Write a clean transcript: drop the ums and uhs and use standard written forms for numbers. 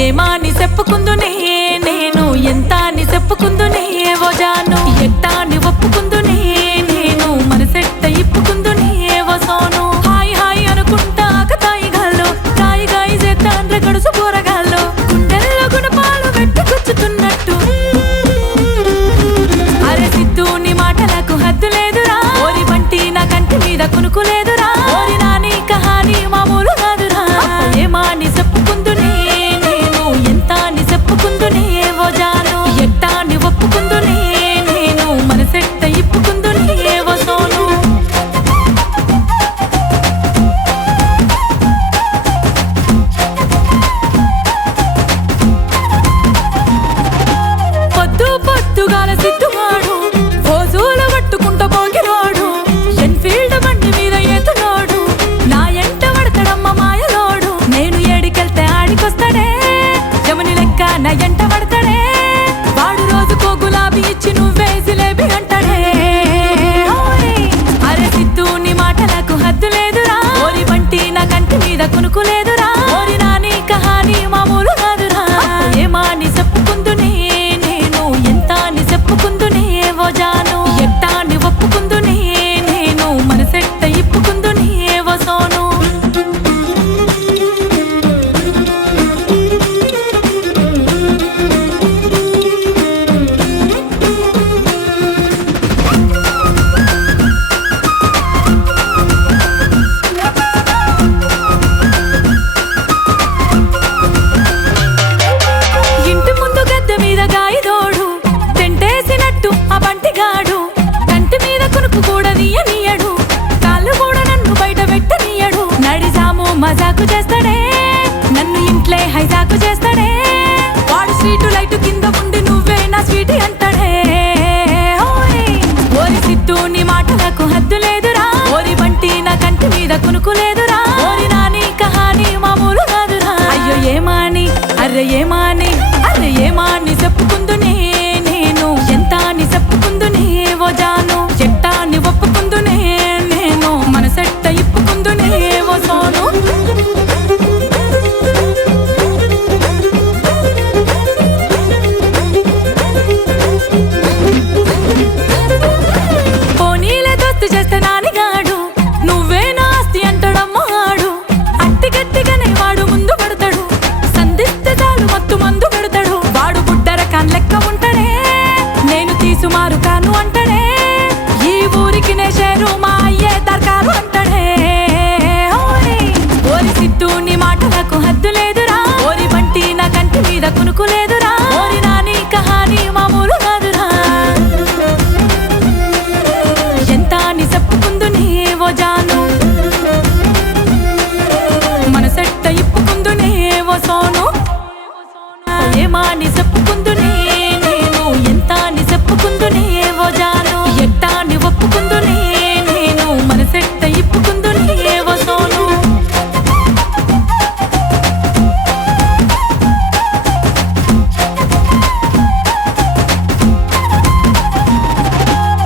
ఏమాని చెప్పుకుందునే నేను ఎంతాని చెప్పుకుందునే ఓ జాను ఎట్టాని ఒప్పుకుందునే నేను మనసెట్ట ఇప్పుకుందునే ఓ Sonu hi hi అనుకుంటా కతాయి గాల్లో కాయి గాయి చేతాండ్ర గడుసు పోరగాల్లో గుండెల్లో గుణపాలు వెట్టుకొచ్చుతున్నట్టు అరే సిద్ధు నీ మాటలకు హద్దు లేదురా ఓరి బంటి నా కంటి మీద కునుకు లేదురా ఓరి నాని కహాని మామూలు కాదురా ఏమాని చెప్పుకుందునే చెప్పుకుందునే ఓ జాను ఎట్టాని ఒప్పుకుందునే నేను మనసెట్ట ఇప్పుకుందునే ఓ సోను పొద్దు పొద్దుగాల సిద్ధుగాడు ఫోజులు పట్టుకుంటూ పోగిరోడు ఎన్ఫీల్డ్ బండి మీద ఏతులోడు నా ఎంట పడతాడమ్మ మాయలోడు నేను ఏడికెళ్తే ఆడికొస్తాడే జమని లెక్క నా ఎంట పడతాడే వాడు రోజుకో గులాబీ ఇచ్చి నువ్వే జిలేబీ అంటాడే అరే సిద్ధు నీ మాటలకు హద్దు లేదురా ఓరి బంటి నా కంటి మీద కునుకు లేదురా ఓరి నాని కహాని మామూలు కాదురా ఏమాని చెప్పుకుందునే నేను ఎంతాని చెప్పుకుందునే ఓ జాను ఎట్టాని ఒప్పుకుందునే నేను మనసెట్ట ఇప్పుకుందునే ఓ సోను ఇంటి ముందు గద్దె మీద గాయదోడు తెంటేసినట్టు ఆ బంటిగాడు కంటి మీద కునుకు కూడా నీయడు కాళ్ళు కూడా నన్ను బయట పెట్టనీయడు నడిజాము మజాకు చేస్తాడే నన్ను ఇంట్లే హైజాకు చేస్తాడే వాడు స్వీటు లైటు కింద ఉండి నువ్వే నా స్వీటి అంటాడే ఓరి సిద్ధు నీ మాటలకు హద్దు లేదురా ఓరి బంటి నా కంటి మీద కునుకు లేదురా ఓరి నాని కహాని మామూలు కాదురా అయ్యో ఏమాని అర్రె ఏమాని అర్రె ఏమాని చెప్పుకుందునే నేను ఎంతాని చెప్పుకుందునే ఓ జాను ఎట్టాని ఒప్పుకుందునే నేను మనసెట్ట ఇప్పుకుందునే ఓ సోను పోనీలే దోస్తు చేస్తే నానిగాడు నువ్వే నా ఆస్తి అంటాడమ్మాడు అట్టి గట్టిగానే వాడు ముందు పడతాడు సంధిస్తే చాలు మత్తు మందు పెడతాడు వాడు బుడ్డర కాన్ లెక్క ఉంటాడే నేను తీసుమారు కాను అంటాడే ఈ ఊరికి నే షేరు మా అయ్యే దర్కారు అంటాడే ఓరి సిద్ధు